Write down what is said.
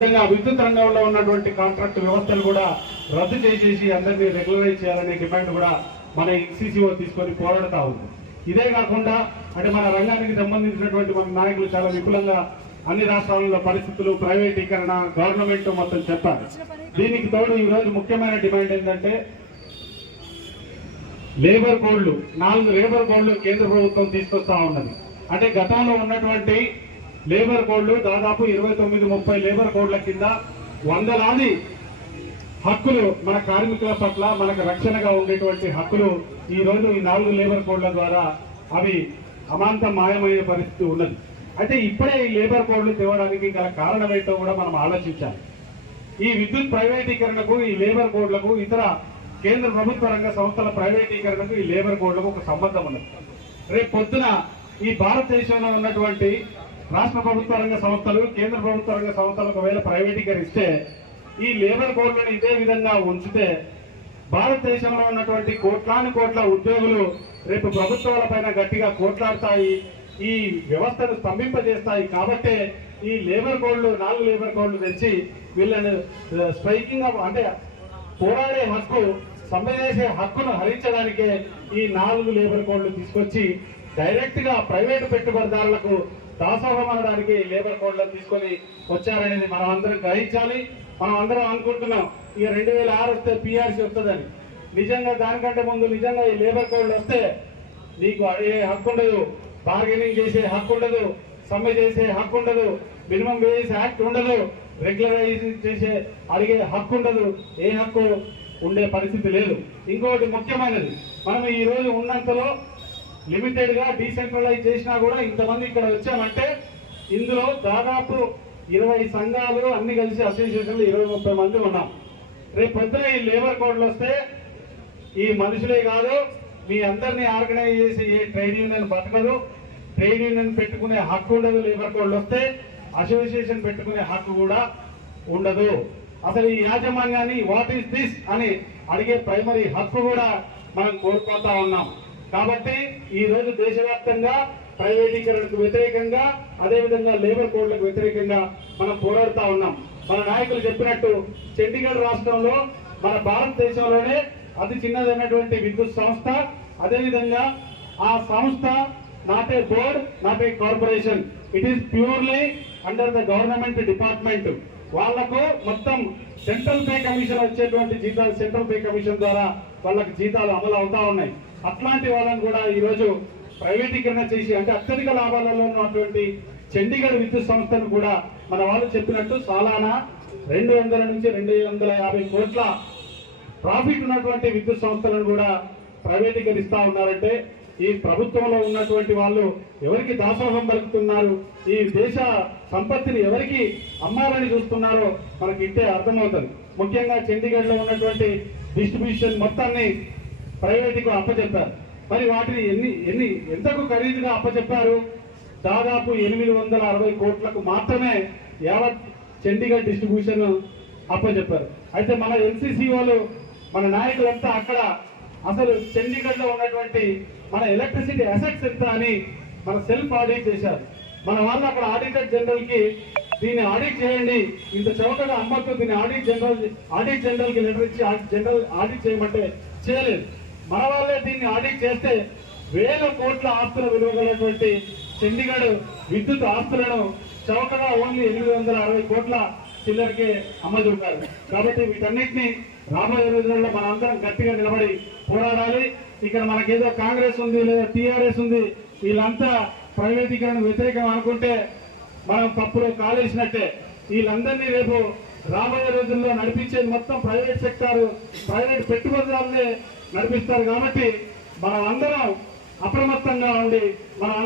విద్యుత్ రంగంలో ఉన్నటువంటి కాంట్రాక్ట్ వ్యవస్థలు కూడా రద్దు చేసేసి అందరినీ రెగ్యులరైజ్ చేయాలనే డిమాండ్ కూడా మన ఎన్సీసీఓ తీసుకొని పోరాడుతూ ఉంది. ఇదే కాకుండా అంటే మన రంగానికి సంబంధించినటువంటి మన నాయకులు చాలా విపులంగా అన్ని రాష్ట్రాలలో పరిస్థితులు, ప్రైవేటీకరణ, గవర్నమెంట్ మొత్తం చెప్పారు. దీనికి తోడు ఈరోజు ముఖ్యమైన డిమాండ్ ఏంటంటే లేబర్ కోడ్లు, 4 లేబర్ కోడ్లు కేంద్ర ప్రభుత్వం తీసుకొస్తా ఉన్నది. అంటే గతంలో ఉన్నటువంటి లేబర్ కోడ్లు దాదాపు 29-30 లేబర్ కోడ్ల కింద వందలాది హక్కులు మన కార్మికుల పట్ల మనకు రక్షణగా ఉండేటువంటి హక్కులు ఈ రోజు ఈ 4 లేబర్ కోడ్ల ద్వారా అవి అమాంతం మాయమయ్యే పరిస్థితి ఉన్నది. అయితే ఇప్పుడే ఈ లేబర్ కోడ్లు తేవడానికి గల కారణం ఏంటో కూడా మనం ఆలోచించాలి. ఈ విద్యుత్ ప్రైవేటీకరణకు, ఈ లేబర్ కోడ్లకు, ఇతర కేంద్ర ప్రభుత్వ రంగ సంస్థల ప్రైవేటీకరణకు ఈ లేబర్ కోడ్లకు ఒక సంబంధం ఉన్నది. రేపు పొద్దున ఈ భారతదేశంలో ఉన్నటువంటి రాష్ట్ర ప్రభుత్వ రంగ సంస్థలు, కేంద్ర ప్రభుత్వ రంగ సంస్థలు ఒకవేళ ప్రైవేటీకరిస్తే ఈ లేబర్ కోడ్లను ఇదే విధంగా ఉంచితే భారతదేశంలో ఉన్నటువంటి కోట్ల ఉద్యోగులు రేపు ప్రభుత్వాల పైన గట్టిగా కోట్లాడతాయి, ఈ వ్యవస్థను స్తంభింపజేస్తాయి. కాబట్టే ఈ లేబర్ కోడ్లు, 4 లేబర్ కోడ్లు తెచ్చి వీళ్ళని స్ట్రైకింగ్ అంటే పోరాడే హక్కు, సమ్మె చేసే హక్కును హరించడానికే ఈ 4 లేబర్ కోడ్లు తీసుకొచ్చి డైరెక్ట్ గా ప్రైవేటు పెట్టుబడిదారులకు దాసోహం అనడానికి లేబర్ కోడ్లను తీసుకొని వచ్చారనేది మనం అందరం గ్రహించాలి. మనం అందరం అనుకుంటున్నాం ఇక 2006 వస్తే పిఆర్సీ వస్తుందని. నిజంగా దానికంటే ముందు నిజంగా ఈ లేబర్ కోడ్లు వస్తే నీకు అడిగే హక్కు ఉండదు, బార్గెనింగ్ చేసే హక్కు ఉండదు, సమ్మె చేసే హక్కు ఉండదు, మినిమం వేజ్ యాక్ట్ ఉండదు, రెగ్యులరైజ్ చేసే అడిగే హక్కు ఉండదు, ఏ హక్కు ఉండే పరిస్థితి లేదు. ఇంకొకటి ముఖ్యమైనది, మనం ఈ రోజు ఉన్నంతలో లిమిటెడ్ గా డీసెంట్రలైజ్ చేసినా కూడా ఇంతమంది ఇక్కడ వచ్చామంటే ఇందులో దాదాపు 20 సంఘాలు అన్ని కలిసి అసోసియేషన్లు 20-30 మంది ఉన్నాం. రేపు పొద్దున ఈ లేబర్ కోడ్లు వస్తే ఈ మనుషులే కాదు, మీ అందరినీ ఆర్గనైజ్ చేసి ఏ ట్రేడ్ యూనియన్ బతకదు, ట్రేడ్ యూనియన్ పెట్టుకునే హక్కు ఉండదు. లేబర్ కోడ్లు వస్తే అసోసియేషన్ పెట్టుకునే హక్కు కూడా ఉండదు. అసలు ఈ యాజమాన్యాన్ని వాట్ ఈస్ దిస్ అని అడిగే ప్రైమరీ హక్కు కూడా మనం కోల్పోతా ఉన్నాం. కాబట్టి ఈ రోజు దేశవ్యాప్తంగా ప్రైవేటీకరణకు వ్యతిరేకంగా, అదేవిధంగా లేబర్ కోడ్లకు వ్యతిరేకంగా మనం పోరాడుతా ఉన్నాం. మన నాయకులు చెప్పినట్టు చండీగఢ్ రాష్ట్రంలో మన భారతదేశంలోనే అతి చిన్నదైనటువంటి విద్యుత్ సంస్థ, అదేవిధంగా ఆ సంస్థ not a board, not a corporation, it is purely under the government department. వాళ్లకు మొత్తం సెంట్రల్ పే కమిషన్ వచ్చేటువంటి జీతాలు సెంట్రల్ పే కమిషన్ ద్వారా వాళ్ళకి జీతాలు అమలు అవుతా ఉన్నాయి. అట్లాంటి వాళ్ళని కూడా ఈరోజు ప్రైవేటీకరణ చేసి అంటే అత్యధిక లాభాలలో ఉన్నటువంటి చండీగఢ్ విద్యుత్ సంస్థను కూడా మన వాళ్ళు చెప్పినట్టు సాలానా 200 నుంచి 250 కోట్ల ప్రాఫిట్ ఉన్నటువంటి విద్యుత్ సంస్థలను కూడా ప్రైవేటీకరిస్తా ఉన్నారంటే ఈ ప్రభుత్వంలో ఉన్నటువంటి వాళ్ళు ఎవరికి దాసోహం పలుకుతున్నారు, ఈ దేశ సంపత్తిని ఎవరికి అమ్మాలని చూస్తున్నారో మనకి ఇట్టే అర్థమవుతుంది. ముఖ్యంగా చండీగఢ్ లో ఉన్నటువంటి డిస్ట్రిబ్యూషన్ మొత్తాన్ని ప్రైవేట్కు అప్పచెప్పారు. మరి వాటిని ఎంతకు ఖరీదుగా అప్పచెప్పారు? దాదాపు 860 కోట్లకు మాత్రమే యావత్ చండీగఢ్ డిస్ట్రిబ్యూషన్ అప్పచెప్పారు. అయితే మన ఎన్సీసీ వాళ్ళు, మన నాయకులంతా అక్కడ అసలు చండీగఢ్ లో ఉన్నటువంటి మన ఎలక్ట్రిసిటీ అసెట్స్ ఎంత అని మన సెల్ఫ్ ఆడిట్ చేశారు. మన వాళ్ళు అక్కడ ఆడిటర్ జనరల్ కి దీన్ని ఆడిట్ చేయండి, ఇంత చౌకగా అమ్మద్దు, దీన్ని ఆడిట్ జనరల్ కి లెటర్ ఇచ్చి జనరల్ ఆడిట్ చేయమంటే చేయలేదు. మన వాళ్ళే దీన్ని ఆడిట్ చేస్తే 1000 కోట్ల ఆస్తుల విలువ గలటువంటి చండీగఢ్ విద్యుత్ ఆస్తులను చౌకగా ఓన్లీ 860 కోట్ల చిల్లరికి అమ్మజూపారు. కాబట్టి వీటన్నిటిని రాబోయే రోజుల్లో మనందరం గట్టిగా నిలబడి పోరాడాలి. ఇక్కడ మనకేదో కాంగ్రెస్ ఉంది లేదా టీఆర్ఎస్ ఉంది, వీళ్ళంతా ప్రైవేటీకరణ వ్యతిరేకం అనుకుంటే మనం తప్పులో కాలేసినట్టే. వీళ్ళందరినీ రేపు రాబోయే రోజుల్లో నడిపించేది మొత్తం ప్రైవేట్ సెక్టార్, ప్రైవేట్ పెట్టుబడిదారులే నడిపిస్తారు. కాబట్టి మనం అందరం అప్రమత్తంగా ఉండి మనం